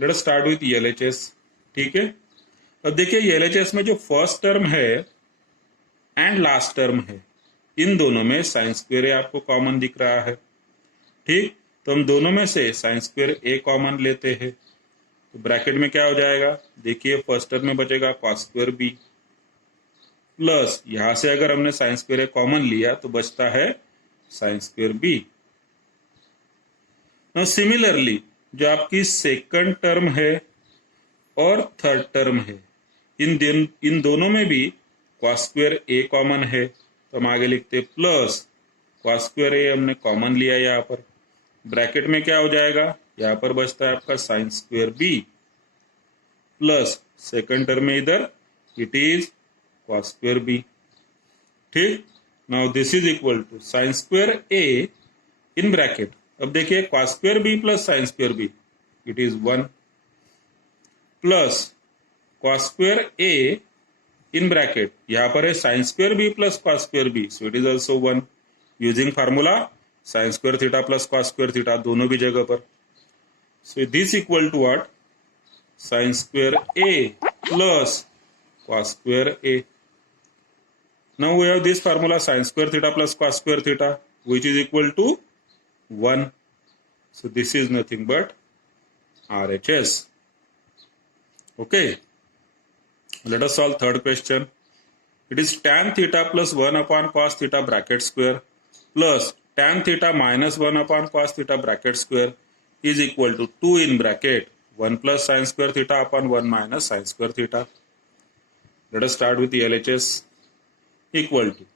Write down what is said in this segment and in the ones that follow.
Let us start with LHS. ठीक है, अब देखिए एलएचएस में जो फर्स्ट टर्म है एंड लास्ट टर्म है, इन दोनों में साइन स्क्वायर ए आपको कॉमन दिख रहा है। ठीक, तो हम दोनों में से साइन स्क्वायर ए कॉमन लेते हैं, तो ब्रैकेट में क्या हो जाएगा, देखिए फर्स्ट टर्म में बचेगा कॉस स्क्वायर बी, प्लस यहां से अगर हमने साइन स्क्वायर ए कॉमन लिया तो बचता है sine square B. Now similarly जो आपकी सेकंड टर्म है और थर्ड टर्म है, इन दोनों में भी कॉस स्क्वायर ए कॉमन है, तो हम आगे लिखते प्लस कॉस स्क्वायर ए हमने कॉमन लिया यहाँ पर, ब्रैकेट में क्या हो जाएगा, यहाँ पर बचता है आपका sine square B plus second term में इधर it is cos square B. ठीक, now this is equal to sine square A in bracket, अब देखिए cos square B plus sine square B it is 1 plus cos square A in bracket, यहां पर है sine square B plus cos square B, so it is also 1 using formula sine square theta plus cos square theta दोनों भी जगह पर। So this equal to what, sine square A plus cos square A. Now we have this formula sine square theta plus cos square theta which is equal to 1, so this is nothing but RHS. Okay, let us solve third question. It is tan theta plus 1 upon cos theta bracket square plus tan theta minus 1 upon cos theta bracket square is equal to 2 in bracket 1 plus sin square theta upon 1 minus sin square theta. Let us start with the LHS equal to,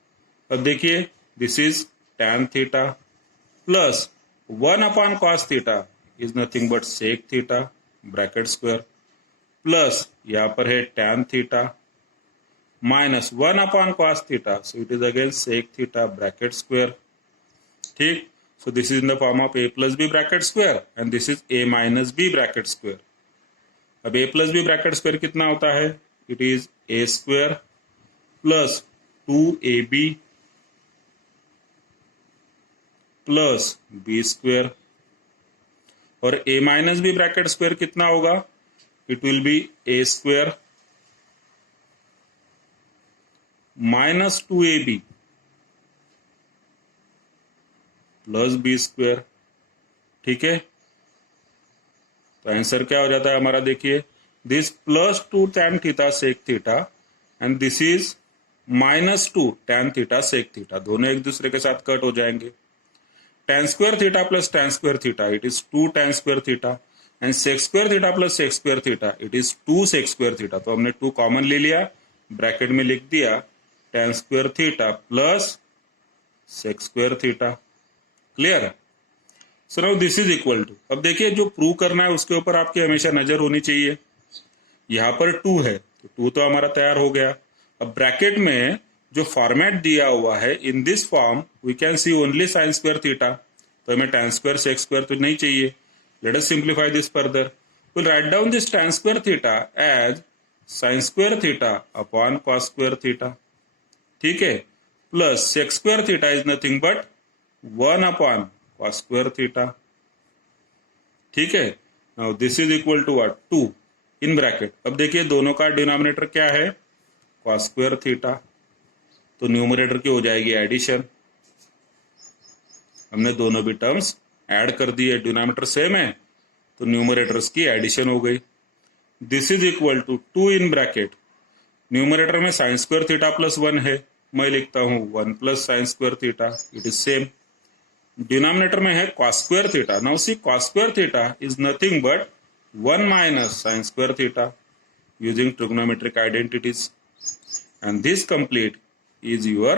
अब देखिए this is tan theta plus 1 upon cos theta is nothing but sec theta bracket square plus यहाँ पर है tan theta minus 1 upon cos theta, so it is again sec theta bracket square. ठीक, so this is in the form of a plus b bracket square and this is a minus b bracket square. अब a plus b bracket square कितना होता है, it is a square plus 2ab plus B square, और a minus B bracket square कितना होगा, it will be a square minus 2ab plus B square. ठीक है, तो आंसर क्या हो जाता है हमारा, देखिए this plus 2 tan theta sec theta and this is minus 2 tan theta sec theta, दोनों एक दूसरे के साथ कट हो जाएंगे। tan square theta plus tan square theta it is 2 tan square theta and sec square theta plus sec square theta it is 2 sec square theta, तो हमने 2 common ले लिया, ब्रैकेट में लिख दिया tan square theta plus sec square theta। Clear, so now this is equal to, अब देखिए जो प्रूव करना है उसके ऊपर आपकी हमेशा नजर होनी चाहिए। यहाँ पर 2 है तो 2 तो हमारा तैयार हो गया। अब ब्रैकेट में जो फॉर्मेट दिया हुआ है, in this form we can see only sine square theta, तो हमें tan स्क्वायर सेक स्क्वायर तो नहीं चाहिए। Let us simplify this further, will write down this tan square theta as sine square theta upon cos square theta. ठीक है, plus sec square theta is nothing but 1 upon cos square theta. ठीक है, now this is equal to what, 2 in bracket, अब देखिए दोनों का denominator क्या है, कॉस स्क्वायर थीटा, तो न्यूमरेटर की हो जाएगी एडिशन, हमने दोनों भी टर्म्स ऐड कर दिए, डिनोमिनेटर सेम है तो न्यूमरेटर्स की एडिशन हो गई। This is equal to 2 in bracket, numerator में साइन स्क्वायर थीटा प्लस 1 है, मैं लिखता हूं 1 plus sine square theta it is same, denominator में है cos square theta, now see cos square theta is nothing but 1 minus sine square theta using trigonometric identities, and this complete is your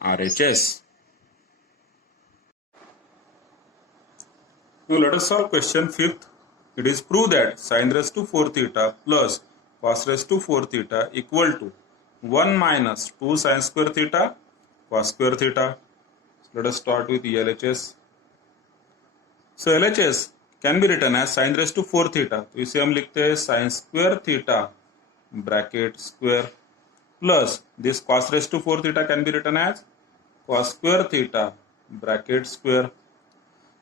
RHS. Now let us solve question 5th. It is proved that sin raised to 4 theta plus cos raised to 4 theta equal to 1 minus 2 sin square theta cos square theta. Let us start with LHS. So LHS can be written as sin raised to 4 theta, तो इसे हम लिखते हैं sin square theta bracket square plus this cos raised to 4 theta can be written as cos square theta bracket square.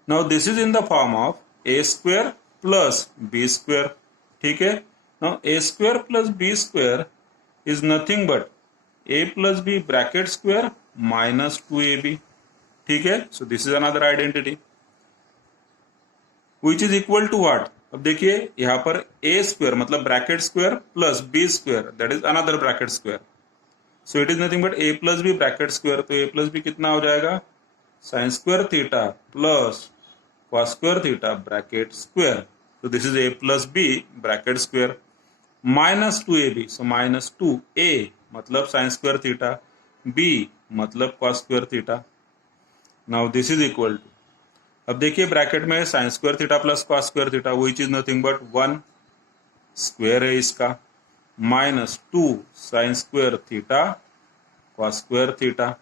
Now this is in the form of a square plus B square. ठीक है. Now A square plus B square is nothing but A plus B bracket square minus 2ab. ठीक है. So this is another identity which is equal to what. अब देखिए यहां पर A square मतलब bracket square plus B square that is another bracket square. So it is nothing but A plus B bracket square. तो A plus B कितना हो जाएगा sine square theta plus cos square theta bracket square. तो this is A plus B bracket square minus 2ab. So minus 2a मतलब sine square theta, b मतलब cos square theta. Now this is equal to, अब देखिए bracket में sine square theta plus cos square theta which is nothing but 1 square है इसका minus 2 sine square theta cos square theta.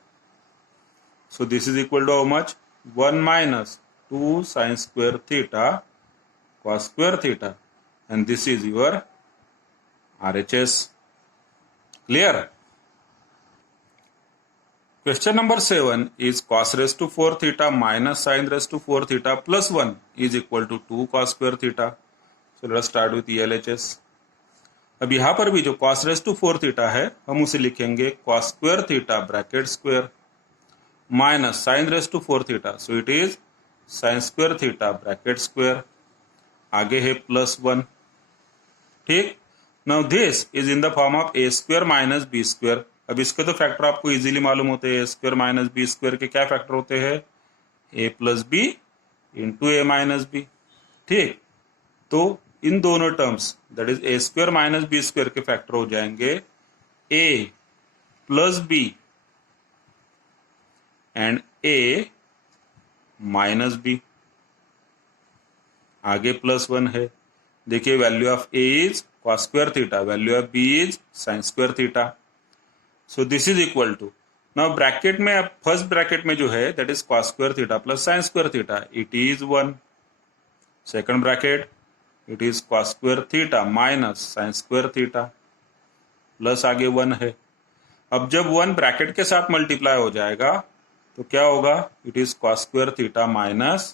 So this is equal to how much 1 minus 2 sine square theta cos square theta and this is your RHS. Clear? Question number 7 is cos raised to 4 theta minus sin raised to 4 theta plus 1 is equal to 2 cos square theta. So let us start with LHS. अब यहां पर भी जो cos raised to 4 theta है हम उसे लिखेंगे cos square theta bracket square minus sin raised to 4 theta. So it is sin square theta bracket square. आगे है प्लस 1. ठीक. Now this is in the form of A square minus B square. अब इसके तो factor आपको easily मालूम होते हैं. A square minus B square के क्या फैक्टर होते हैं A plus B into A minus B. ठीक. तो इन दोनों terms that is A square minus B square के फैक्टर हो जाएंगे A plus B and A minus B. आगे प्लस 1 है. देखिए value of A is cos square theta, value of b is sin square theta. So this is equal to, now bracket में अब first bracket में जो है that is cos square theta plus sin square theta, it is 1. Second bracket it is cos square theta minus sin square theta plus आगे 1 है. अब जब 1 bracket के साथ मल्टीप्लाई हो जाएगा तो क्या होगा it is cos square theta minus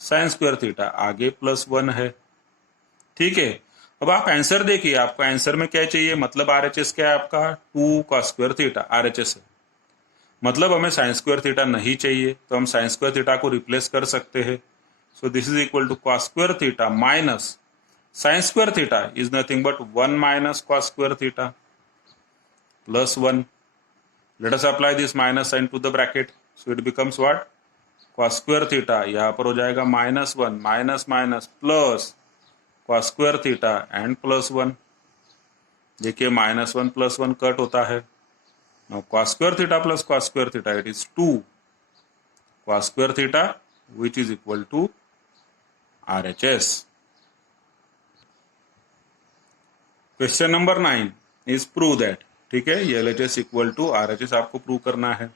sin square theta, आगे प्लस 1 है. ठीक है. अब आप आंसर देखिए, आपको आंसर में क्या चाहिए, मतलब RHS क्या है आपका 2 cos स्क्वायर थीटा RHS है. मतलब हमें साइन स्क्वायर थीटा नहीं चाहिए तो हम साइन स्क्वायर थीटा को रिप्लेस कर सकते हैं. So this is equal to cos square theta minus sine square theta is nothing but 1 minus cos square theta plus 1. Let us apply this minus sine to the bracket. So it becomes what cos square theta यहाँ पर हो जाएगा minus 1 minus minus plus cos square theta and plus 1. देखिए minus 1 plus 1 cut होता है. Now cos square theta plus cos square theta it is 2 cos square theta which is equal to RHS. Question number 9 is prove that. ठीक है. ये LHS equal to RHS आपको prove करना है.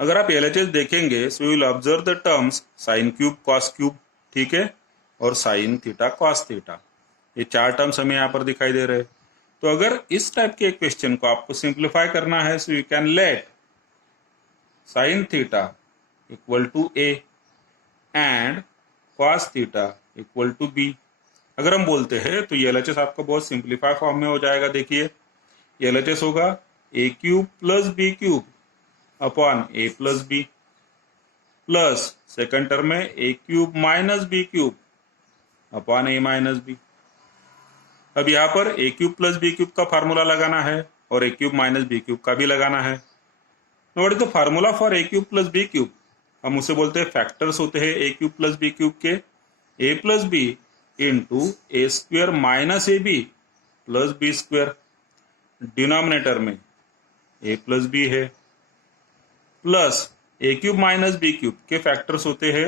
अगर आप LHS देखेंगे so will observe the terms sine cube cos cube. ठीक है. और साइन थीटा कॉस थीटा, ये 4 टर्म्स हमें यहाँ पर दिखाई दे रहे हैं. तो अगर इस टाइप के क्वेश्चन को आपको सिंप्लीफाई करना है so you can let sine theta equal to A and cos theta equal to B. अगर हम बोलते हैं तो ये LHS आपका बहुत सिंप्लीफाई फॉर्म में हो जाएगा. देखिए ये LHS होगा a cube plus B cube upon a plus b plus second term में a cube minus b cube upon a minus b. अब यहाँ पर a cube plus B cube का फार्मूला लगाना है और a cube minus b cube का भी लगाना है. What is the formula for a cube plus B cube. हम उसे बोलते हैं फैक्टर्स होते हैं a cube plus B cube के a plus B into a square minus A B plus B square. Denominator में ए प्लस बी है plus a cube minus b cube के फैक्टर्स होते हैं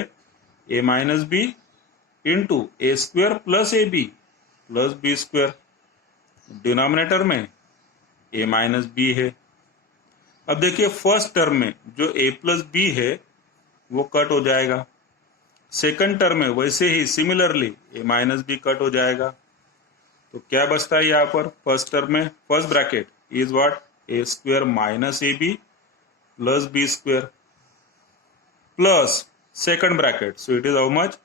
a minus b into a square plus A B plus B square. Denominator में a minus B है. अब देखिए first term में जो ए प्लस बी है वो कट हो जाएगा. सेकंड टर्म में वैसे ही similarly A minus B cut हो जाएगा. तो क्या बचता है यहाँ पर फर्स्ट टर्म में first bracket is what A square minus A B plus B square plus second bracket. So it is how much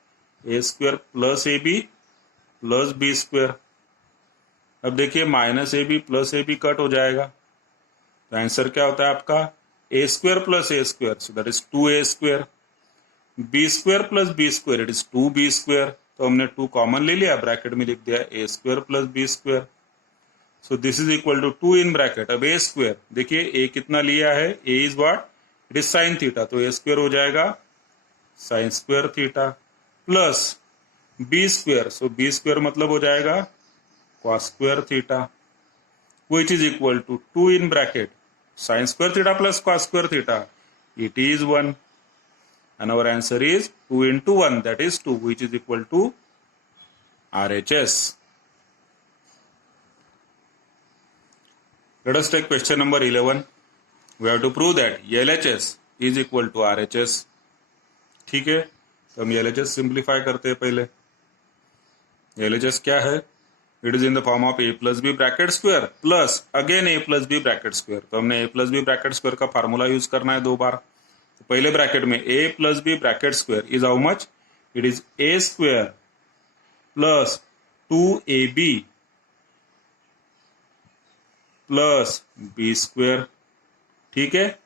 A square plus A B plus B square. अब देखिए minus A B plus A B cut हो जाएगा, तो answer क्या होता है आपका A square plus A square, so that is 2a square. B square plus B square it is 2b square, तो हमने 2 कॉमन ले लिया, ब्रैकेट में लिख दिया a square plus B square. So this is equal to 2 in bracket. अब a square देखिए a कितना लिया है, a is what, it is sine theta, तो ए स्क्वायर हो जाएगा sine square theta plus B square, so b square मतलब हो जाएगा cos square theta, which is equal to 2 in bracket sine square theta plus cos square theta, it is 1, and our answer is 2 into 1, that is 2, which is equal to RHS. Let us take question number 11. We have to prove that LHS is equal to RHS. ठीक है, तो हम LHS simplify करते हैं पहले। LHS क्या है, it is in the form of a plus B bracket square plus again a plus B bracket square. तो हमने a plus B bracket square का फार्मूला यूज करना है 2 बार। तो पहले ब्रैकेट में a plus B bracket square is how much, it is a square plus 2ab plus B square. ठीक है,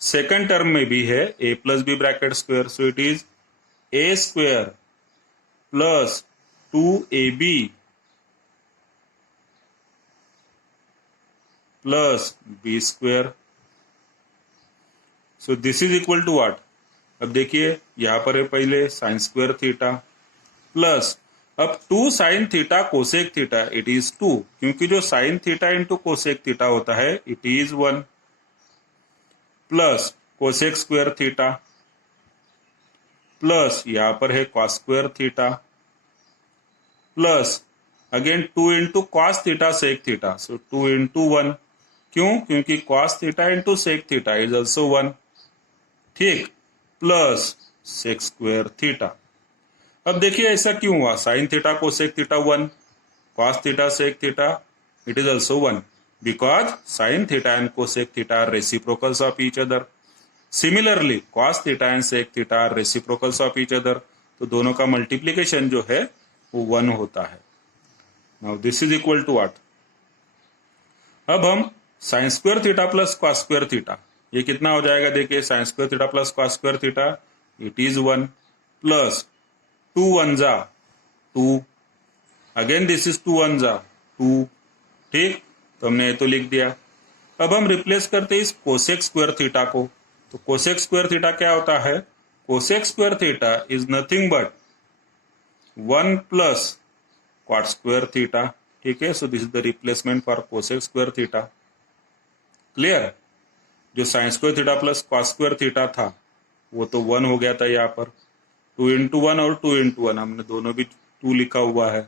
सेकंड टर्म में भी है a plus B bracket square, so it is a square plus 2ab plus B square. So this is equal to what, अब देखिए यहां पर है पहले साइन स्क्वायर थीटा प्लस अब 2 sine theta cosec theta, it is 2, क्योंकि जो sine theta into cosec theta होता है it is 1 plus cosec square theta plus यहां पर है cos square theta plus again 2 into cos theta sec theta, so 2 into 1, क्यों, क्योंकि cos theta into sec theta is also 1, ठीक, plus sec square theta. अब देखिए ऐसा क्यों हुआ, sine theta cosec theta 1, cos theta sec theta it is also 1, because sine theta and cosec theta are reciprocals of each other. Similarly cos theta and sec theta are reciprocals of each other, तो दोनों का multiplication जो है वो 1 होता है। Now this is equal to what, अब हम sine square theta plus cos square theta, ये कितना हो जाएगा, देखिए sine square theta plus cos square theta it is 1 plus 2 1 जा 2, अगेन दिस इज 2 1 जा 2, ठीक, तो हमने ये तो लिख दिया। अब हम रिप्लेस करते हैं इस कोसेक स्क्वायर थीटा को, तो कोसेक स्क्वायर थीटा क्या होता है, cosec square theta is nothing but 1 plus cot square theta. ठीक है, so this is the replacement for cosec square theta. Clear, जो sine square theta plus cos square theta था वो तो 1 हो गया था, यहाँ पर 2 इंटू 1 और 2 इंटू 1, हमने दोनों भी 2 लिखा हुआ है।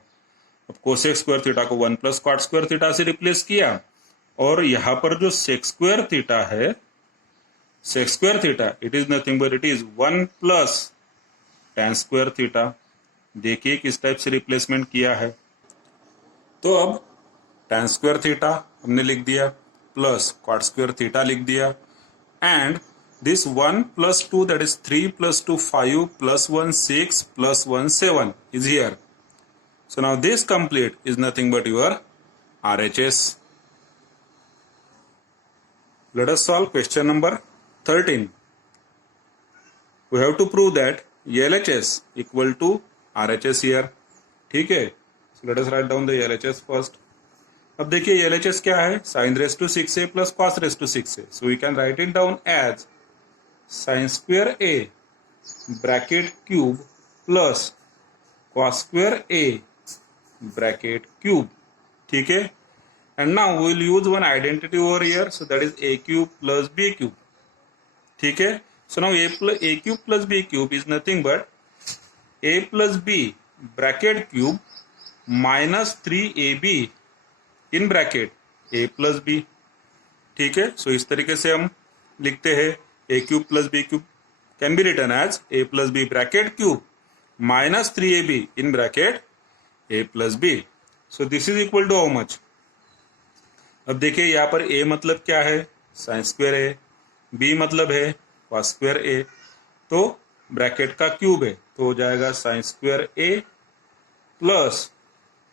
अब कोसेक स्क्वायर थीटा को 1 प्लस कॉट स्क्वायर थीटा से रिप्लेस किया, और यहाँ पर जो सेक स्क्वायर थीटा है, sec square theta it is nothing but it is 1 plus tan square theta. देखिए किस टाइप से रिप्लेसमेंट किया है, तो अब tan स्क्वायर थीटा हमने लिख दिया प्लस कॉट स्क्वायर थीटा लिख दिया, and this 1 plus 2 that is 3 plus 2 5 plus 1 6 plus 1 7 is here. So now this complete is nothing but your RHS. Let us solve question number 13. We have to prove that LHS equal to RHS here. ठीक है, so let us write down the LHS first. अब देखिए LHS क्या है, sin raised to 6a plus cos raised to 6a. So we can write it down as sine square A bracket cube plus cos square A bracket cube. ठीक है, and now we will use one identity over here, so that is A cube plus B cube. ठीक है, so now A cube plus B cube is nothing but A plus B bracket cube minus 3ab in bracket A plus B. ठीक है, सो इस तरीके से हम लिखते हैं a cube plus b cube can be written as a plus b bracket cube minus 3ab in bracket a plus b. So this is equal to how much? अब देखिए यहाँ पर a मतलब क्या है, साइन स्क्वायर ए, b मतलब है cos square ए, तो ब्रैकेट का क्यूब है तो हो जाएगा sine square A plus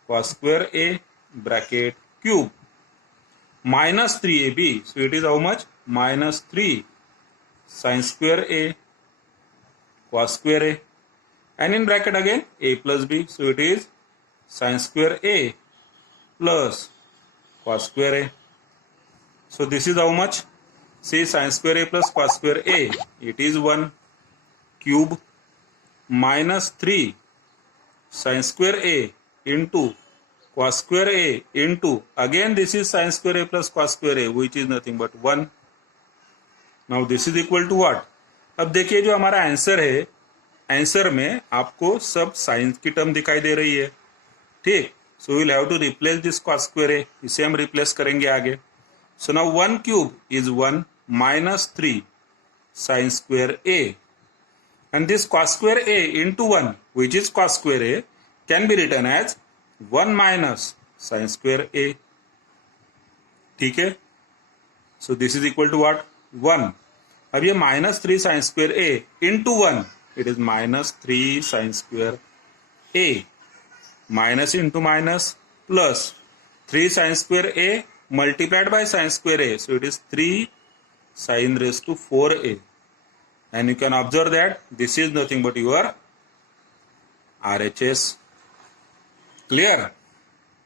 cos square A bracket cube minus 3ab. So it is how much? Minus 3 sin square A cos square A, and in bracket again a plus b. So it is sin square A plus cos square A. So this is how much? See, sin square A plus cos square A, it is 1 cube minus 3 sin square A into cos square A into, again this is sin square A plus cos square A, which is nothing but 1. Now this is equal to what? अब देखिए जो हमारा answer है, answer में आपको सब sign की term दिखाई दे रही है, ठीक. So will have to replace this cos square A, इसे हम रिप्लेस करेंगे आगे. So now 1 cube is 1 minus 3 sin square A, and this cos square A into 1, which is cos square A, can be written as 1 minus sin square A. ठीक है. So this is equal to what? 1. अब ये minus 3 sine square A into 1, it is minus 3 sine square A, minus into minus plus 3 sine square A multiplied by sin square A, so it is 3 sin raised to 4a, and you can observe that this is nothing but your RHS. Clear?